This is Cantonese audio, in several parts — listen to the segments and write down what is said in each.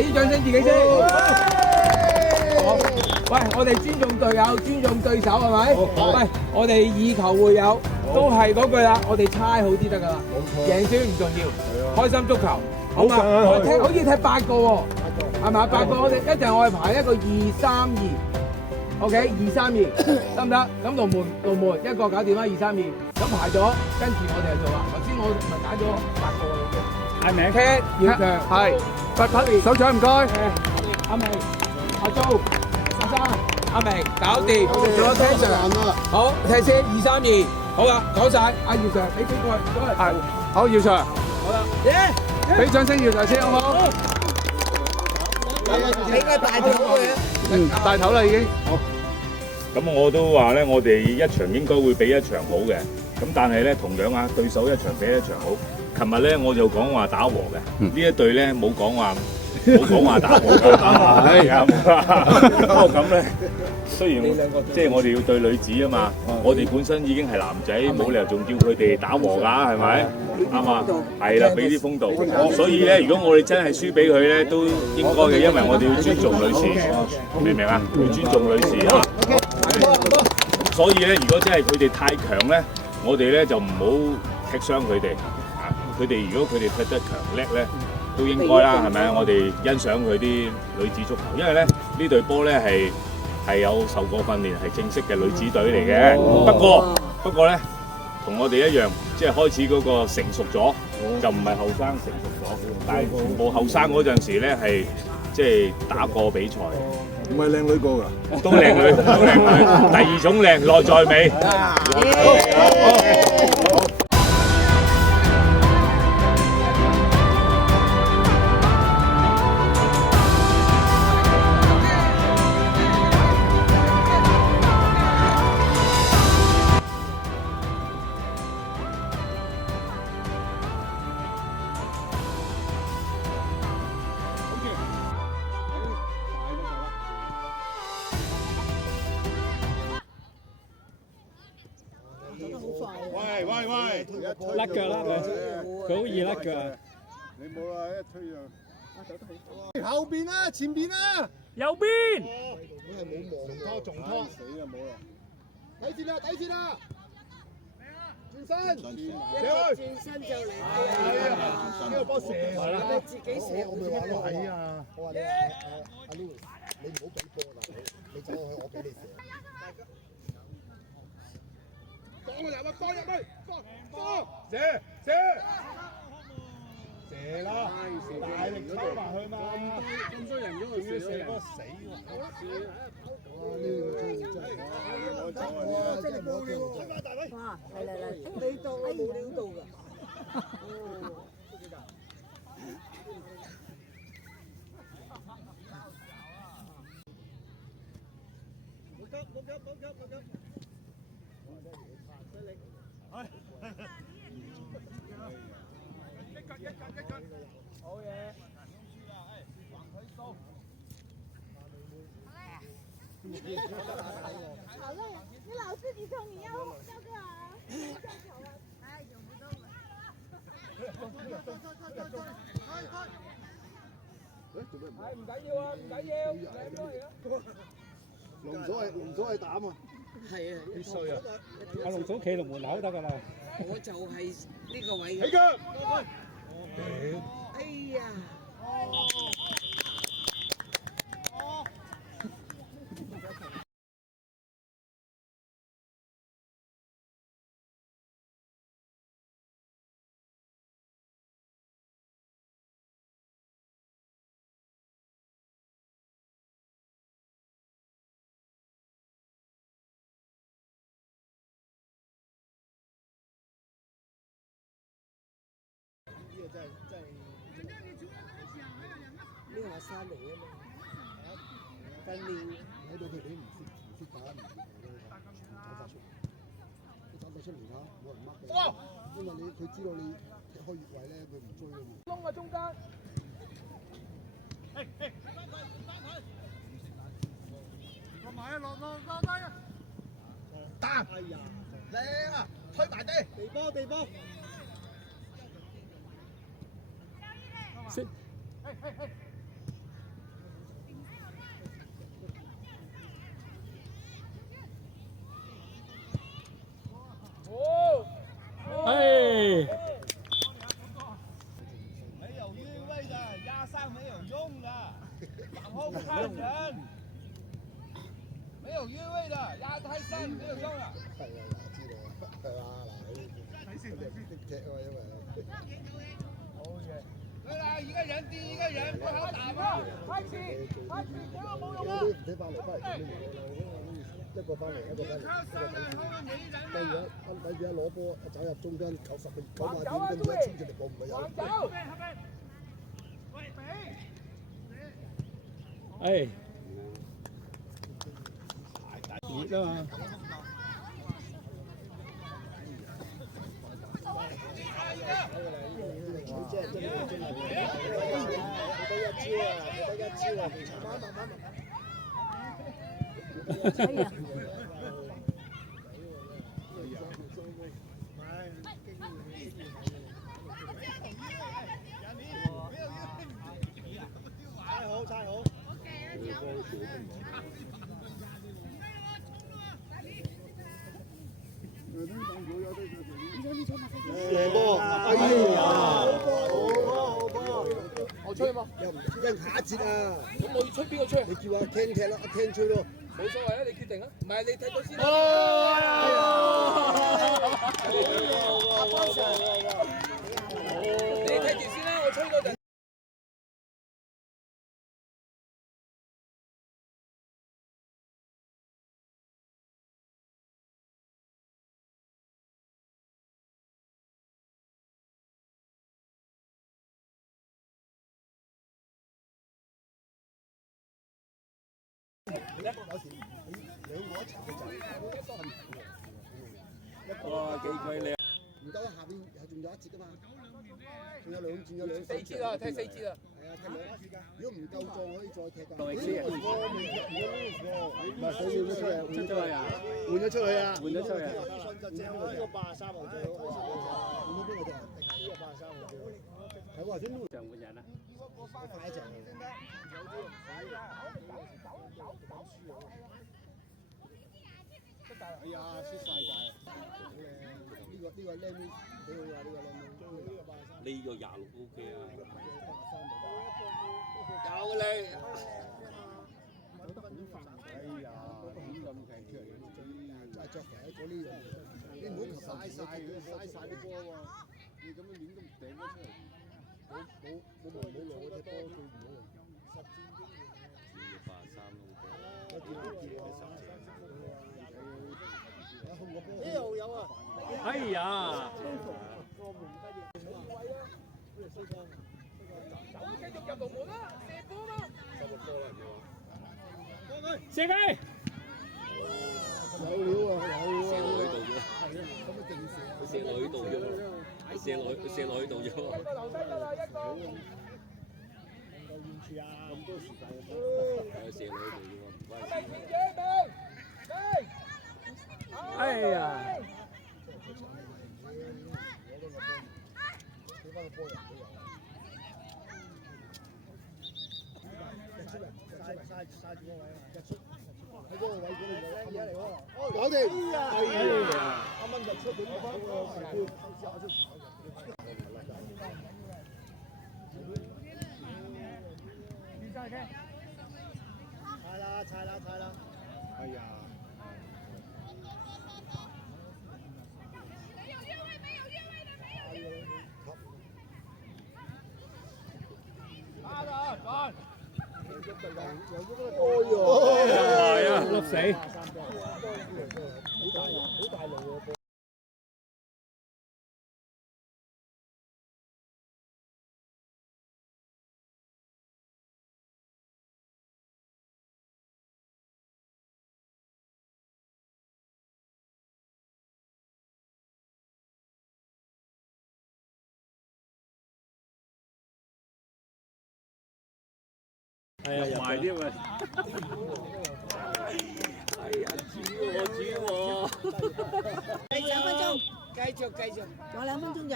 俾啲掌聲自己先。好，喂，我哋尊重隊友，尊重對手係咪？喂，我哋以球會友，都係嗰句啦，我哋猜好啲得㗎啦，贏少唔重要，開心足球，好嘛？我踢好似踢8個喎，係咪？8個我哋一陣我哋排一個2-3-2。OK， 2-3-2得唔得？咁龍門一個搞掂啦，2-3-2。咁排咗，跟住我哋就做啦。頭先我咪揀咗8個嘅。嗌名 Cat 葉強係，手掌唔該。阿明、阿蘇、阿生、阿明搞掂。仲有 Cat Sir，好，踢先2-3-2。好啦，講晒。阿葉強俾幾個？係，好葉 Sir。好啦，俾掌聲葉 Sir先好唔好？俾個大頭嘅。大頭啦已經。好。咁我都話咧，我哋一場應該會比一場好嘅。咁但係咧，同樣啊，對手一場比一場好。琴日咧我就講話打和嘅，呢一隊咧冇講話打和嘅。係啊。不過咁咧，雖然即係我哋要對女子啊嘛，我哋本身已經係男仔，冇理由仲叫佢哋打和㗎，係咪？啱啊，係啦，俾啲風度。所以咧，如果我哋真係輸俾佢咧，都應該嘅，因為我哋要尊重女士，明唔明啊？要尊重女士啊。所以咧，如果真係佢哋太強咧，我哋咧就唔好踢傷佢哋。佢哋如果佢哋踢得強叻咧，都應該啦，係咪啊？我哋欣賞佢啲女子足球，因為咧呢隊波咧係有受過訓練，係正式嘅女子隊嚟嘅。不過咧，同我哋一樣，即係開始嗰個成熟咗，就唔係後生成熟咗。但係全部後生嗰陣時咧係即係打過比賽。唔係靚女過㗎，都靚女，都靚女。第二種靚，內在美。喂，甩腳啦佢，佢好易甩腳。你冇啦，一推就後邊啦，前邊啦，右邊。佢係冇仲拖，死啦冇啦，底線啦，轉身就嚟，係啊，呢個波射啦，自己射，我咪話咯，係啊，我話你阿 Louis，你唔好俾波啦，你走去我俾你射。放入去，放，射啦，大力抽埋去嘛，咁多人都去射波死喎！哇，呢個真係，真係冇料喎！哇，嚟，你當我冇料到㗎？冇急。好嘢！好累呀！你老自己冲，你要个啊？哎，有不动了。係唔緊要啊，唔緊要，靚哥嚟啊！龍嫂係膽啊！係啊，必須啊！阿龍嫂企龍門口得㗎啦。我就係呢個位起腳！哎呀！呢個學生嚟啊嘛，訓練睇到佢哋唔識打，唔走晒出嚟啦，冇人掹佢。因為佢知道你踢開越位咧，佢唔追啊嘛。窿啊中間。落埋啊，落低啊！打！哎呀，靚啊！推埋啲。地波。身呢個鐘啊！係啊，知道啊，係嘛嗱，睇先識踢啊，因為好嘢！對啦，而家人啲，而家人唔好打啊！開始，開始，呢個冇用啊！唔使翻嚟做乜嘢？一個翻嚟，一個翻嚟，跟住一攞波走入中間90碼點，跟住一衝住嚟，我唔係有。走！哎，熱啊嘛！佢真係俾多一招啊！俾多一招啊！可以啊。猜好。贏波！哎呀，好波！我吹嘛？又唔因下一節啊！咁我要吹邊個吹？你叫阿 Ken 踢啦，阿 Ken 吹咯。冇所謂啊，你決定啊！唔係你踢到先啦。你踢住先啦，我吹嗰陣。哇，幾鬼靚！唔夠啊，下邊仲有一節噶嘛，仲有兩節。四節啦，踢四節啦。係啊，踢兩節㗎。如果唔夠撞可以再踢㗎。六力士啊！唔係佢換咗出嚟，出咗去啊！換咗出去啊！換咗出去啊！就正喎，呢個83號最好。換咗邊個踢啊？呢個83號最好。係喎，先上換人啊！快一隻。哎呀，出晒㗎！呢個靚妹幾好啊！呢個靚妹。呢個26 OK 啊！有你。走得好快。哎呀，點咁平出嚟？真係作肥咗呢樣嘢。你唔好求嘥啲波喎！你咁樣亂咁掟咗出嚟，冇攞隻波最唔好用。呢度有啊！哎呀！繼續入龍門啦，射波啦！射佢！有料啊！射落去度啫，射落去度啫，射落去度啫。一個留低得啦，一個。咁多時間。射落去度啫喎，唔關事。哎呀！俾翻個波人都有。嘥住個位啊！喺嗰個位嗰度嘢嚟喎。搞掂！哎呀！啱啱就出到呢個猜啦！哎呀！係啊，碌死！好大路喎！係啊，入埋添啊！哎呀，煮喎！2分鐘，繼續，仲有2分鐘咋？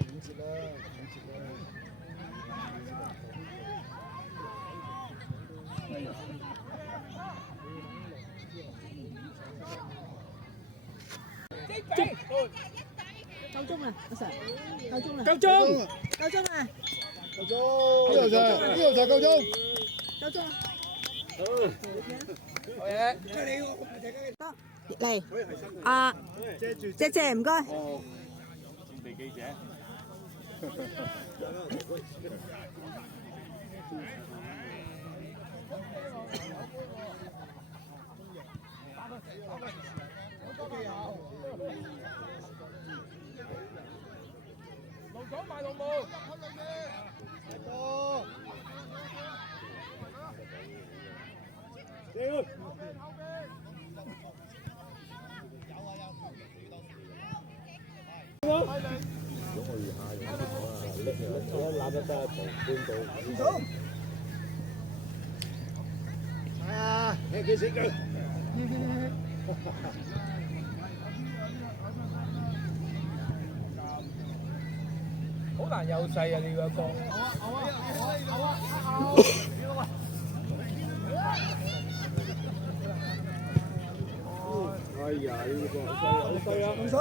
五節啦。夠鐘啦，阿 Sir，夠鐘啦，夠鐘，夠鐘啦，夠鐘，呢度就夠鐘。夠鐘啦。好嘢。得嚟，啊，謝謝唔該。戰地記者。龍總賣龍門。啊，你幾死佢？好難有勢啊！你要一個。哎呀，呢個好衰啊！動手！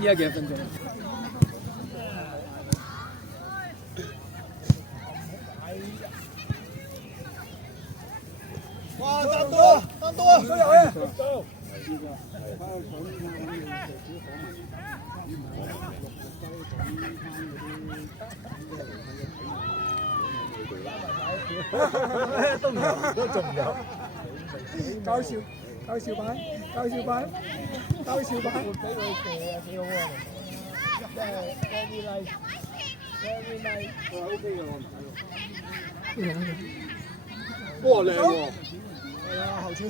依家幾多分鐘？哇，單刀啊，單刀啊，衰人啊！都唔有，都仲有。搞笑版，搞笑版。俾佢射啊，幾好喎！真係 very nice，very nice。OK 嘅，我唔睇喎。哇，靚喎！係啊，後穿。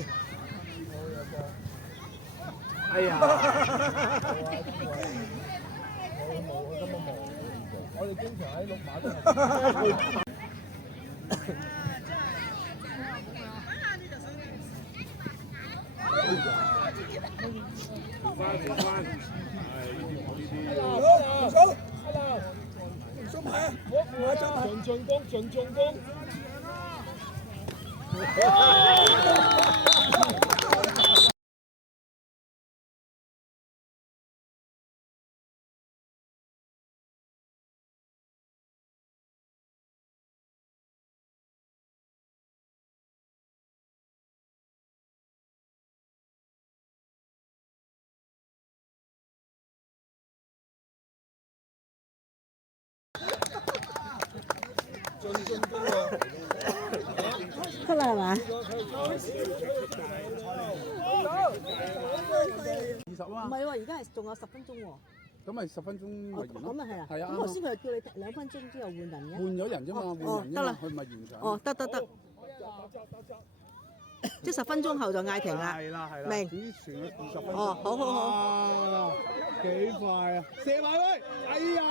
哎呀！我哋經常喺綠馬都。盡進攻，盡進攻。得啦係嘛？20啊！唔係喎，而家係仲有10分鐘喎。咁咪10分鐘咪完咯。咁啊係啊。係啊。咁頭先佢叫你2分鐘之後換人嘅。換咗人啫嘛，換人啫嘛，佢咪完場。哦，得。即係10分鐘後就嗌停啦。係啦。明。已經傳咗20分鐘。哦，好。哇！幾快啊！射埋佢！哎呀！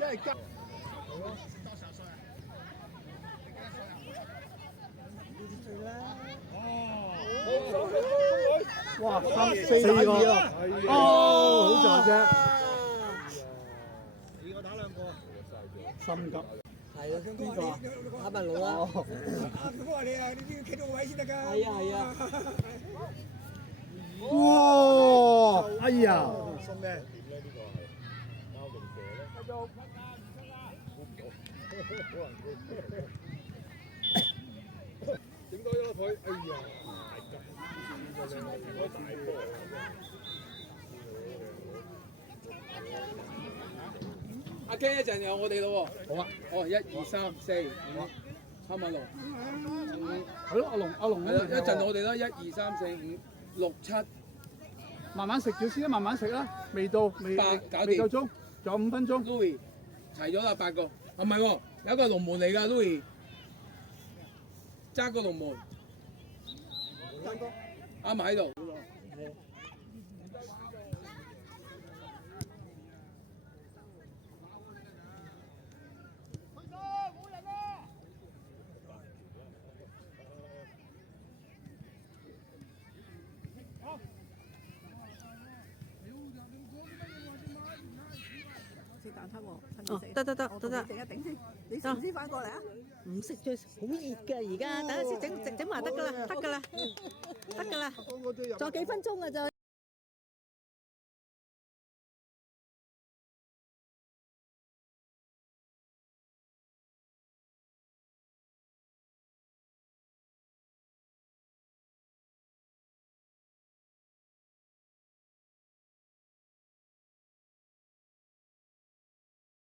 因為急。哇！4個，哦，好在啫。4個打2個，心急。係啊，邊個啊？打白佬啊！我話你啊，你都要企到個位先得㗎。係啊。哇！哎呀！心咩？點多咗個腿？哎呀！阿 K 一陣有我哋咯喎。好啊。哦，1、2、3、4、5，差唔多6、5。係咯，阿龍係啦，一陣我哋啦，1、2、3、4、5、6、7，慢慢食住先啦，慢慢食啦，未到，未搞掂，未夠鐘，仲有5分鐘。Louis 齊咗啦，8個，唔係喎，有一個龍門嚟㗎，Louis 揸個龍門，啱埋喺度。哦，得，頂一頂先，你食唔先翻過嚟啊？唔食最好熱㗎而家，等陣先整埋得㗎啦，得㗎啦，得㗎啦，仲有幾分鐘㗎咋。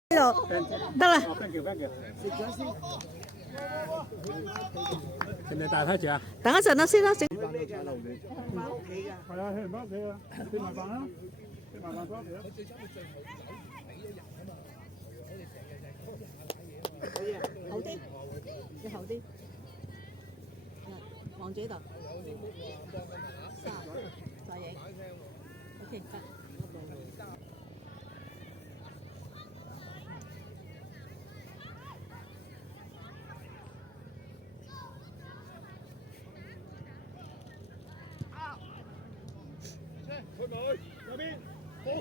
呢度得啦。係咪大睇住啊？等一陣啦，先啦，整。係啊，去唔翻屋企啊？食埋飯啦，食埋飯翻屋企啦。後啲，你後啲，望住呢度，再影 ，OK 得。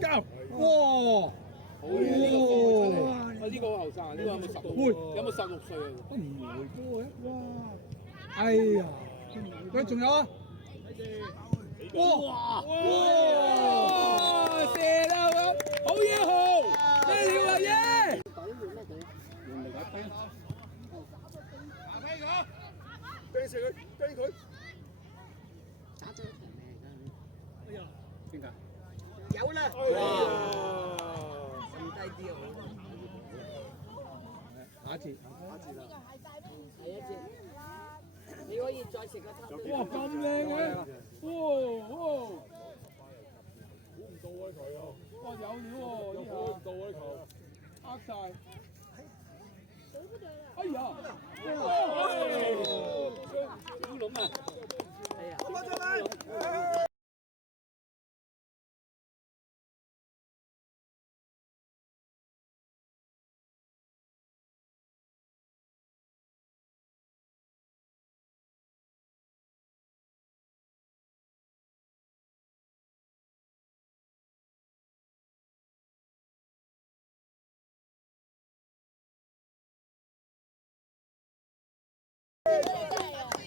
交，哇！好嘢，呢個貨出嚟。啊，呢個好後生，呢個有冇16？有冇16歲啊？都唔會多嘅。哇！哎呀，喂，仲有啊？哇！哇！射啦咁，好嘢號，咩料啊耶！掟死佢，掟佢。打咗一場咩？哎呀，點解？有啦，剩低啲啊！下一次，第一隻，你可以再食個湯。哇，咁靚嘅，哇！估唔到啊佢啊！哇，有料喎呢下，估唔到啊球，呃晒。哎呀！烏龍啊！係啊。攞出嚟！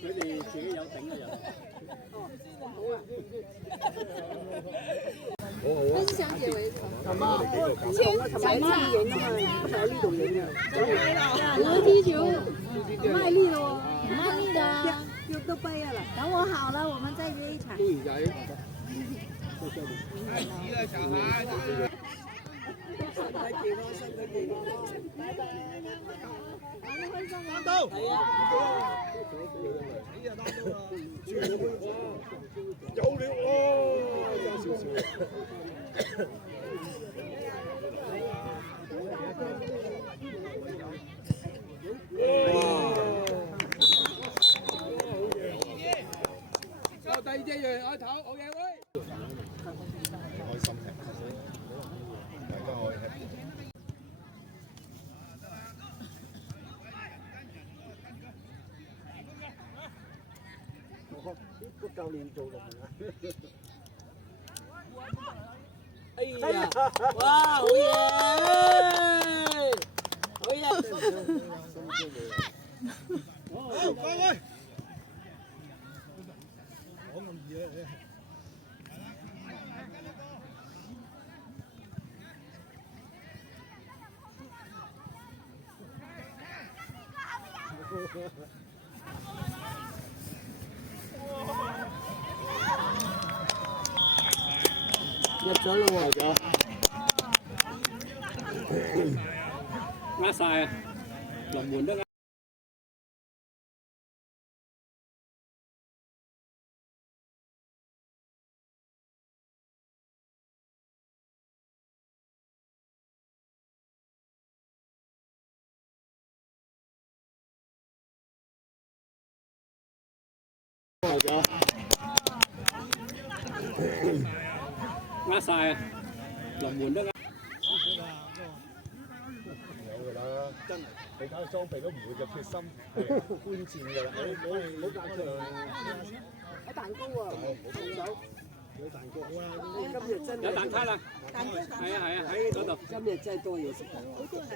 佢哋自己有頂嘅人。分享結為尋晚影啊嘛，喺呢度影啊。我踢球唔賣力的哦，唔賣力的啊。腳都跛啊啦。等我好了，我們再約一場。魚仔，身體健康，身體健康。係啊。有料喎，有少少。好，第二隻羊開頭，好嘢喂！開心嘅，大家可以 happy。個教練做龍啊！哎呀！哇，好嘢！好嘢！好，各位。入咗咯喎！呃晒啊！龍門得呃晒啊！龍門都呃。有㗎啦，真係你睇下裝備都唔會嘅決心係觀戰㗎啦。唔好隔出嚟。有蛋糕喎，有蛋糕。今日真係有蛋撻啦，蛋糕蛋係啊係啊，喺嗰度。今日真係多嘢食到。好多係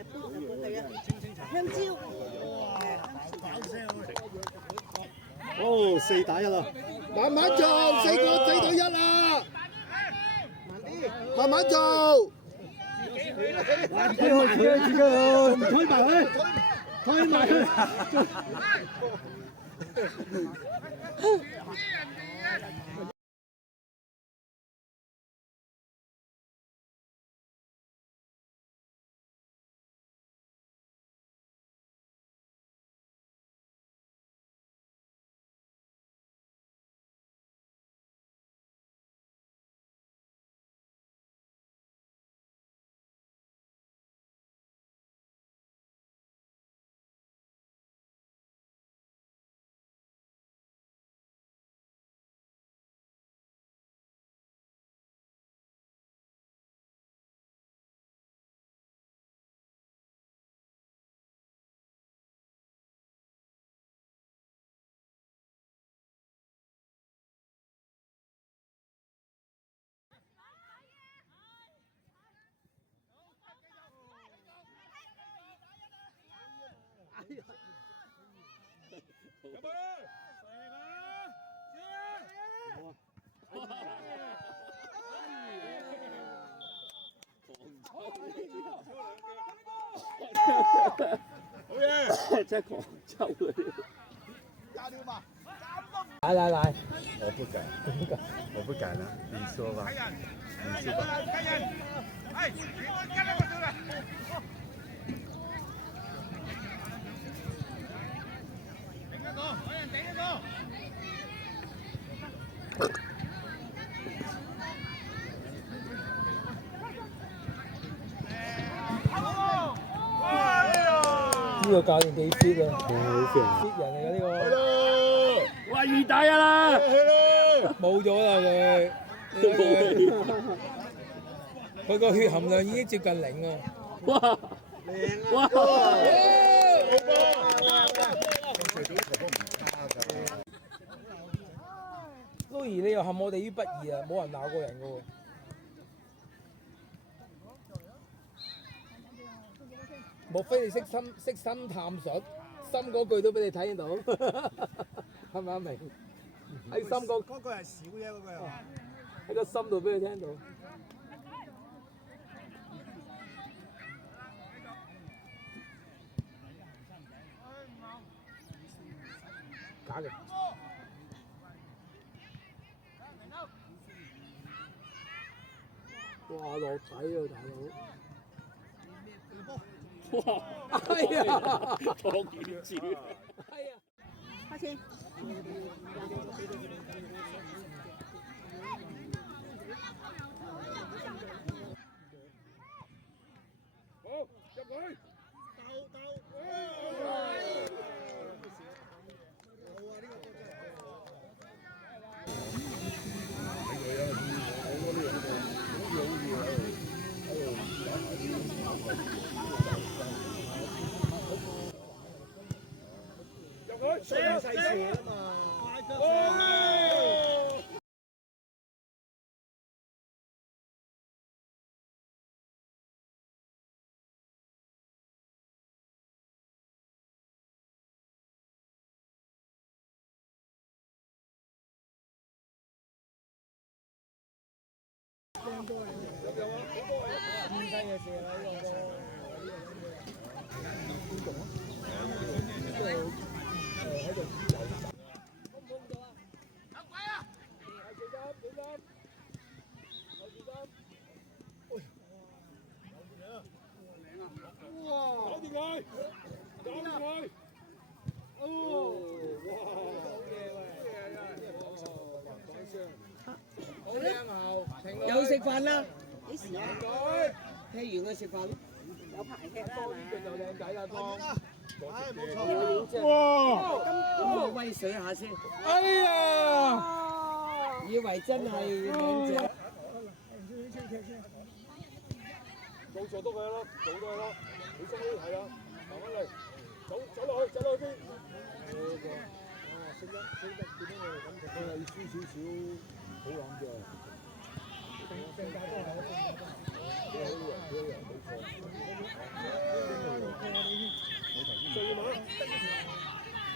本地啊，香蕉。哦，4打1啦，慢慢做，4對1啦，慢慢做。推開佢自己仲唔推埋佢，推埋佢。真係廣州嗰啲。來，我不敢了，你說吧，你說吧。呢個教練幾 fit 啊，好 fit 人嚟㗎呢個。哇！2打1啦，冇咗啦佢個血含量已經接近0啊！哇！哇！Louis，你又陷我哋於不義啊！冇人鬧過人㗎喎。莫非你識心探術？心嗰句都俾你睇到，係咪啊明？喺心嗰個係少啫，嗰個係嘛？喺個心度俾佢聽到。假嘅。哇！落底啊，大佬！哇！哎呀，當劍住。係啊，開始。好，入去。所以細射啊嘛。有食飯啦，幾時啊？踢完去食飯咯。有排踢啦。就靚仔啦，湯。哇！咁我威水下先，哎呀！以為真係兩隻。做錯都係咯，做都係咯，你收啲係啦，慢慢嚟，走落去先。升得點樣嚟咁？佢係輸少少，好諗嘅。性格都係，好人，冇錯。上馬，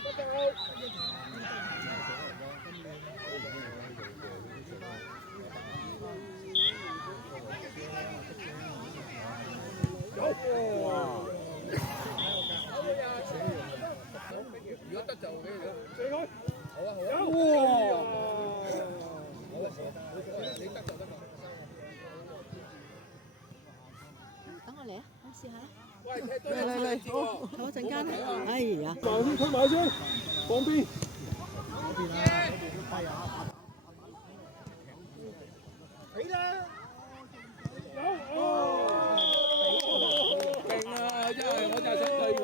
不夠。如果得就俾你。射佢。好啊好啊。哇！你得就得啦。等我嚟啊，我試下啦。喂，嚟，好陣間。哎呀！慢啲推埋先，放邊。起啦！勁啊！真係，我就係想對佢。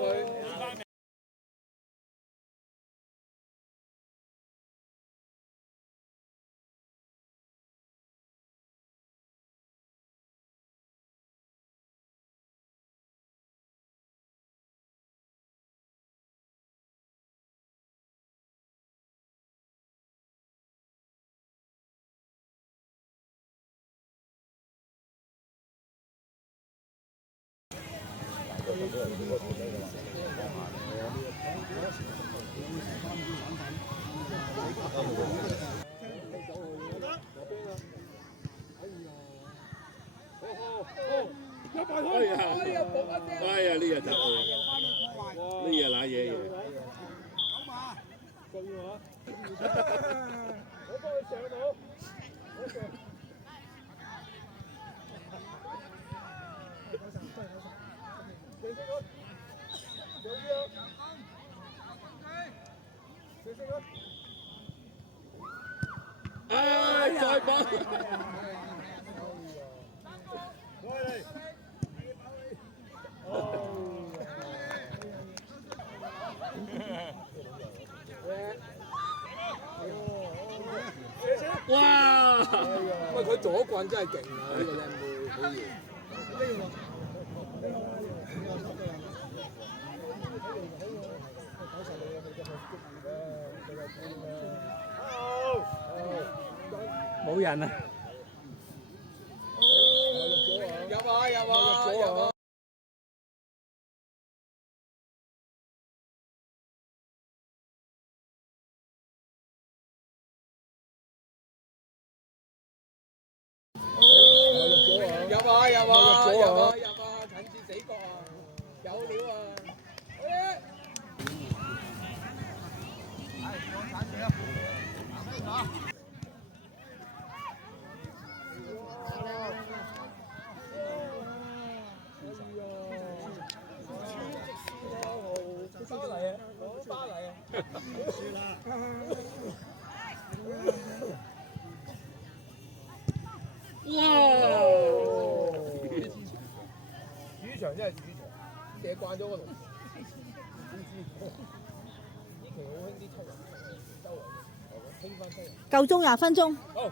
哎呀，呢日就呢日揦嘢。我幫佢上到。哎，再幫。哇！喂，佢左棍真係勁啊！呢個靚妹好嘢。冇人啊！有啊！近似死角啊！有料啊！主場真係主場，射慣咗個龍。呢期好興啲抽人，周圍興翻抽人。夠鐘20分鐘。好。